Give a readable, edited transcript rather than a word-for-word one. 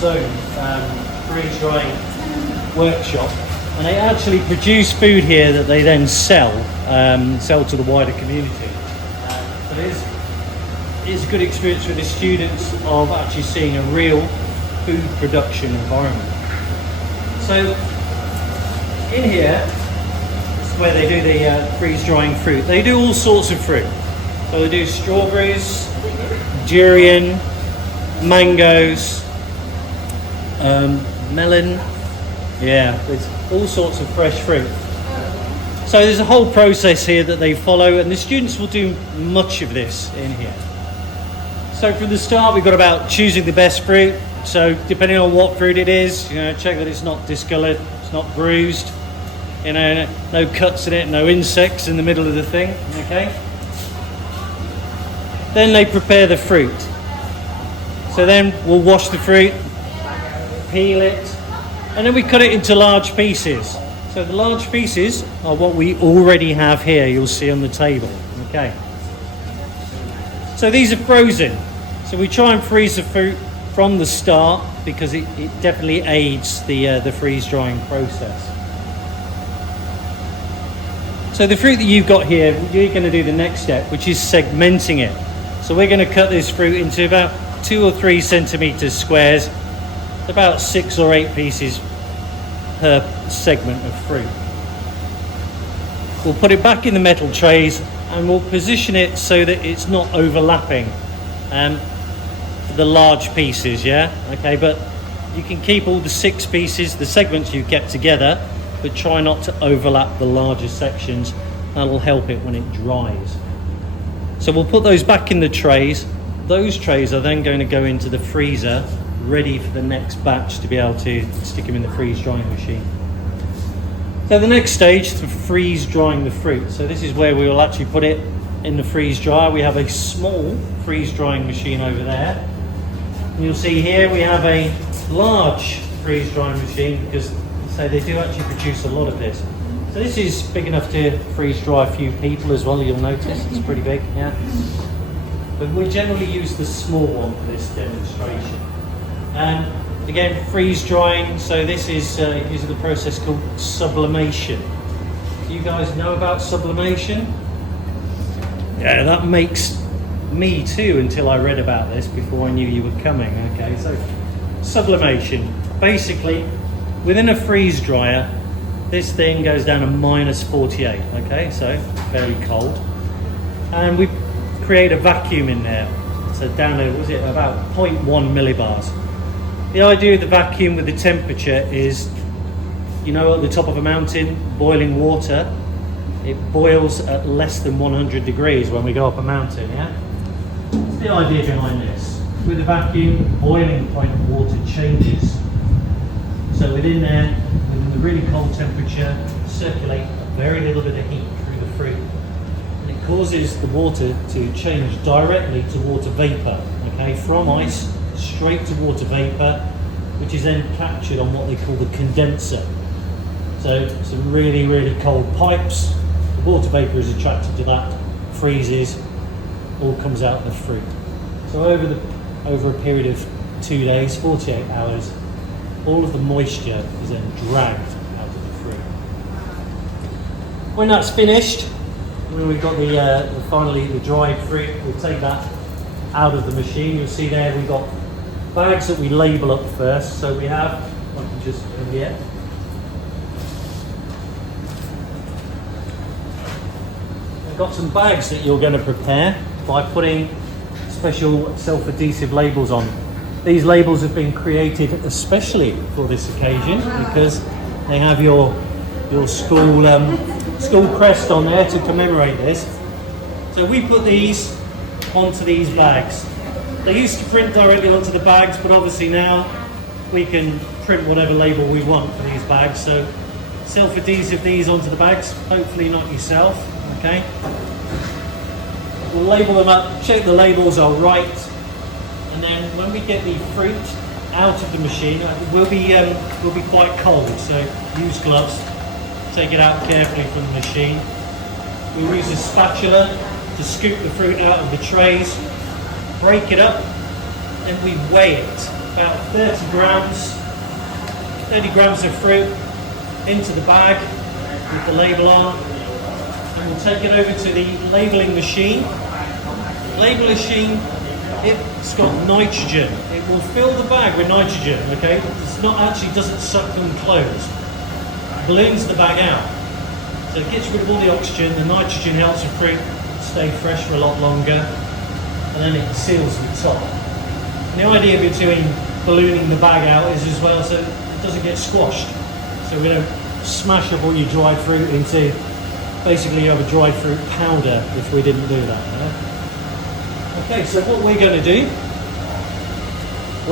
its own freeze drying workshop, and they actually produce food here that they then sell to the wider community. But it's a good experience for the students of actually seeing a real food production environment. So in here is where they do the freeze drying fruit. They do all sorts of fruit. So they do strawberries, durian, mangoes, melon. Yeah, there's all sorts of fresh fruit. So there's a whole process here that they follow, and the students will do much of this in here. So from the start, we've got about choosing the best fruit. So depending on what fruit it is, check that it's not discoloured, it's not bruised, no cuts in it, no insects in the middle of the thing, okay? Then they prepare the fruit. So then we'll wash the fruit, peel it, and then we cut it into large pieces. So the large pieces are what we already have here, you'll see on the table, okay? So these are frozen. So we try and freeze the fruit from the start because it definitely aids the freeze drying process. So the fruit that you've got here, you're going to do the next step, which is segmenting it. So we're going to cut this fruit into about 2 or 3 centimetres squares, about 6 or 8 pieces per segment of fruit. We'll put it back in the metal trays and we'll position it so that it's not overlapping the large pieces, yeah? Okay, but you can keep all the 6 pieces, the segments you kept together, but try not to overlap the larger sections. That'll help it when it dries. So we'll put those back in the trays. Those trays are then going to go into the freezer, ready for the next batch to be able to stick them in the freeze drying machine. So the next stage is freeze drying the fruit. So this is where we will actually put it in the freeze dryer. We have a small freeze drying machine over there. And you'll see here we have a large freeze drying machine because they do actually produce a lot of this. So this is big enough to freeze dry a few people as well, you'll notice. It's pretty big, yeah. But we generally use the small one for this demonstration. And again, freeze drying, so this is using the process called sublimation. Do you guys know about sublimation? Yeah, that makes me too until I read about this before I knew you were coming. Okay, so sublimation. Basically, within a freeze dryer, this thing goes down to -48, okay, so very cold. And we create a vacuum in there. So down to, about 0.1 millibars. The idea of the vacuum with the temperature is, at the top of a mountain, boiling water, it boils at less than 100 degrees when we go up a mountain, yeah? That's the idea behind this. With the vacuum, the boiling point of water changes. So within there, within the really cold temperature, circulate a very little bit of heat through the fruit. And it causes the water to change directly to water vapor, okay, from ice straight to water vapor, which is then captured on what they call the condenser. So some really, really cold pipes, the water vapor is attracted to that, freezes, all comes out of the fruit. So over a period of 2 days, 48 hours, all of the moisture is then dragged out of the fruit. When that's finished, when we've got finally the dried fruit, we'll take that out of the machine. You'll see there we've got bags that we label up first. So we have, I can just come here. We've got some bags that you're going to prepare by putting special self-adhesive labels on. These labels have been created especially for this occasion because they have your school crest on there to commemorate this. So we put these onto these bags. They used to print directly onto the bags, but obviously now we can print whatever label we want for these bags. So self-adhesive these onto the bags, hopefully not yourself, okay? We'll label them up, check the labels are right, and then when we get the fruit out of the machine, it will be quite cold, so use gloves, take it out carefully from the machine. We'll use a spatula to scoop the fruit out of the trays, break it up, and we weigh it. about 30 grams of fruit into the bag with the label on, and we'll take it over to the labelling machine. Label machine, it's got nitrogen. It will fill the bag with nitrogen, okay? It's not actually, doesn't suck them closed. It balloons the bag out. So it gets rid of all the oxygen, the nitrogen helps the fruit stay fresh for a lot longer, and then it seals the top. And the idea between ballooning the bag out is as well so it doesn't get squashed. So we don't smash up all your dried fruit into, basically you have a dried fruit powder if we didn't do that. Yeah? Okay, so what we're going to do